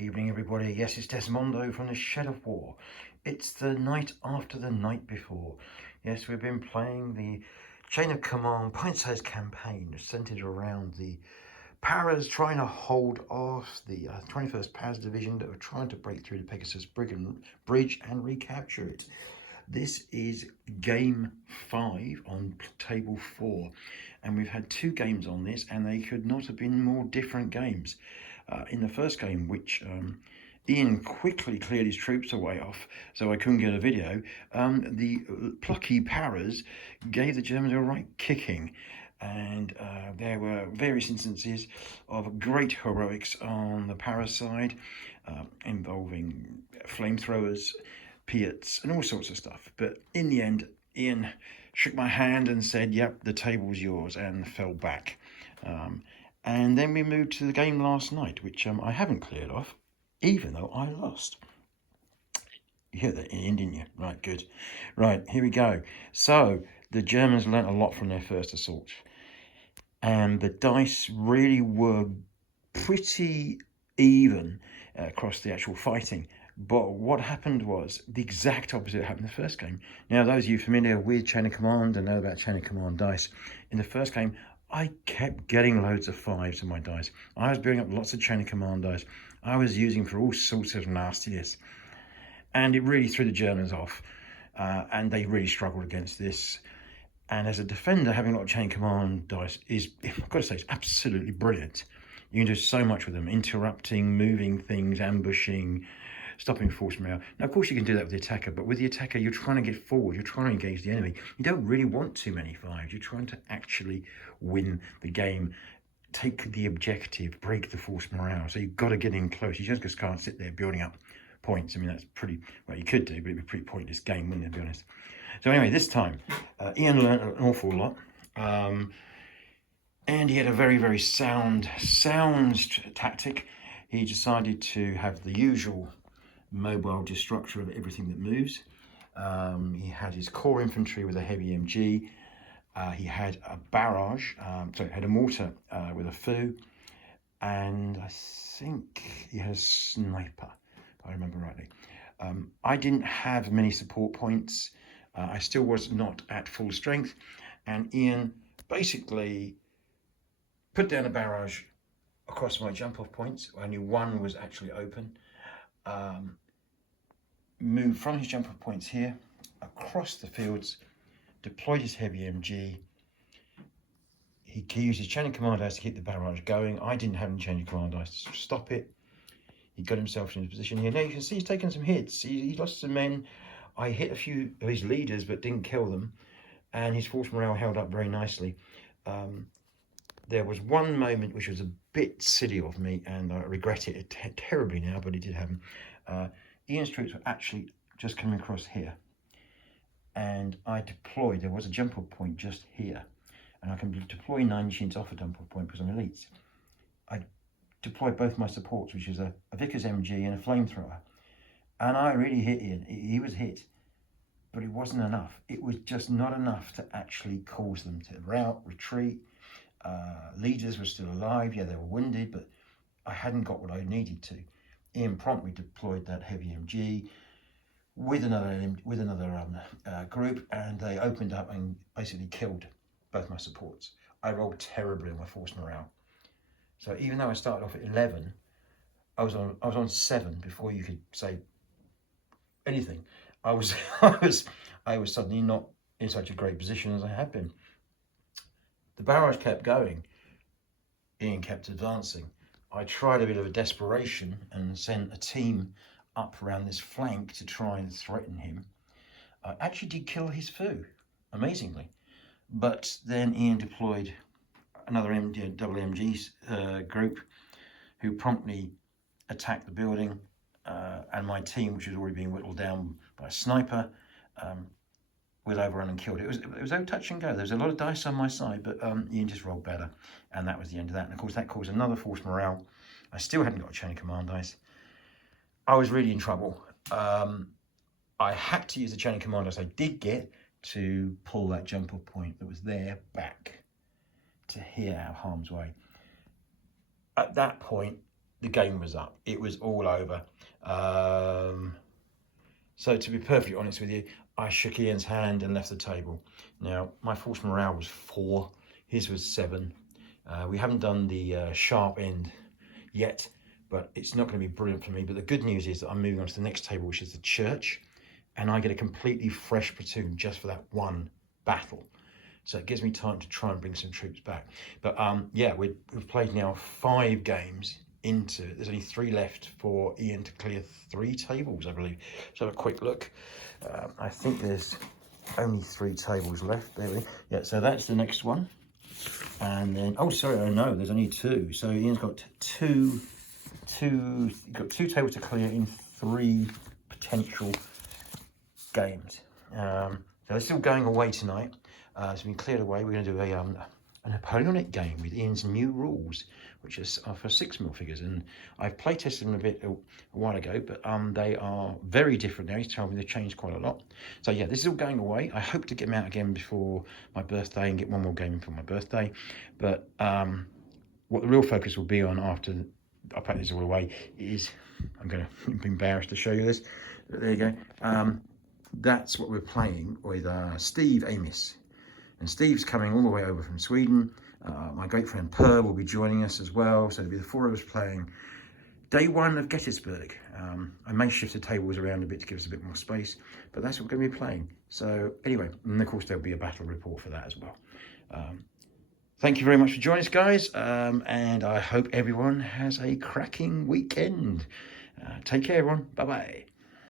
Evening, everybody. Yes, it's Desmondo from the Shed of War. It's the night after the night before. Yes, we've been playing the Chain of Command pint-sized campaign centered around the Paras trying to hold off the 21st Paras Division that were trying to break through the Pegasus Bridge and recapture it. This is game 5 on table 4, and we've had 2 games on this, and they could not have been more different games. In the first game, which Ian quickly cleared his troops away off, so I couldn't get a video, the plucky Paras gave the Germans a right kicking, and there were various instances of great heroics on the Paras side, involving flamethrowers, Piats, and all sorts of stuff. But in the end, Ian shook my hand and said, yep, the table's yours, and fell back. And then we moved to the game last night, which I haven't cleared off, even though I lost. You hear that, Ian, didn't you? Right, good. Right, here we go. So, the Germans learnt a lot from their first assault. And the dice really were pretty even across the actual fighting. But what happened was the exact opposite happened in the first game. Now, those of you familiar with Chain of Command and know about Chain of Command dice, in the first game, I kept getting loads of 5s in my dice. I was building up lots of Chain of Command dice. I was using for all sorts of nastiness. And it really threw the Germans off. And they really struggled against this. And as a defender, having a lot of Chain of Command dice is, I've got to say, it's absolutely brilliant. You can do so much with them, interrupting, moving things, ambushing, stopping force morale. Now, of course, you can do that with the attacker, but with the attacker, you're trying to get forward, you're trying to engage the enemy. You don't really want too many 5s. You're trying to actually win the game, take the objective, break the force morale. So you've got to get in close. You just can't sit there building up points. I mean, that's pretty, well, you could do, but it'd be a pretty pointless game, wouldn't it, to be honest? So anyway, this time, Ian learned an awful lot. And he had a very, very sound tactic. He decided to have the usual mobile destructor of everything that moves. He had his core infantry with a heavy MG. He had a barrage, had a mortar with a foo, and I think he had a sniper, if I remember rightly. I didn't have many support points. I still was not at full strength, and Ian basically put down a barrage across my jump-off points. Only one was actually open. Moved from his jump-off points here, across the fields, deployed his heavy MG. He used his Chain of Command dice to keep the barrage going. I didn't have any Chain of Command dice to stop it. He got himself in his position here. Now you can see he's taken some hits. He lost some men. I hit a few of his leaders but didn't kill them. And his force morale held up very nicely. There was one moment which was a bit silly of me, and I regret it terribly now, but it did happen. Ian's troops were actually just coming across here, and I deployed, there was a jump-off point just here, and I can deploy 9 machines off a jump-off point because I'm elite. I deployed both my supports, which is a Vickers MG and a flamethrower, and I really hit Ian. He was hit, but it wasn't enough. It was just not enough to actually cause them to rout, retreat. Leaders were still alive. Yeah, they were wounded, but I hadn't got what I needed to. Ian promptly deployed that heavy MG with another group, and they opened up and basically killed both my supports. I rolled terribly on my force morale. So even though I started off at 11, I was on 7 before you could say anything. I was suddenly not in such a great position as I had been. The barrage kept going. Ian kept advancing. I tried a bit of a desperation and sent a team up around this flank to try and threaten him. I actually did kill his foo, amazingly. But then Ian deployed another WW2 group who promptly attacked the building, and my team, which was already being whittled down by a sniper, was overrun and killed. It was no touch and go. There was a lot of dice on my side, but Ian just rolled better, and that was the end of that. And of course, that caused another force morale. I still hadn't got a Chain of Command dice. I was really in trouble. I had to use the Chain of Command dice I did get to pull that jump-off point that was there back to here out of harm's way. At that point, the game was up. It was all over. So to be perfectly honest with you, I shook Ian's hand and left the table. Now, my force morale was 4, his was 7. We haven't done the sharp end yet, but it's not going to be brilliant for me. But the good news is that I'm moving on to the next table, which is the church, and I get a completely fresh platoon just for that one battle. So it gives me time to try and bring some troops back. But yeah, we've played now 5 games into it. There's only 3 left for Ian to clear 3 tables, I believe. So have a quick look. I think there's only 3 tables left. There we go. Yeah, so that's the next one. And then, oh, sorry, oh no, there's only 2. So Ian's got two tables to clear in 3 potential games. So they're still going away tonight. It's been cleared away. We're going to do a Napoleonic game with Ian's new rules, which is for 6mm figures. And I've play tested them a bit a while ago, but they are very different now. He's told me they've changed quite a lot. So yeah, this is all going away. I hope to get them out again before my birthday and get one more game for my birthday. But what the real focus will be on after I pack this all away is, I'm going to be embarrassed to show you this. But there you go. That's what we're playing with Steve Amis. And Steve's coming all the way over from Sweden. My great friend Per will be joining us as well. So it'll be the 4 of us playing day 1 of Gettysburg. I may shift the tables around a bit to give us a bit more space, but that's what we're going to be playing. So anyway, and of course there'll be a battle report for that as well. Thank you very much for joining us, guys. And I hope everyone has a cracking weekend. Take care, everyone. Bye-bye.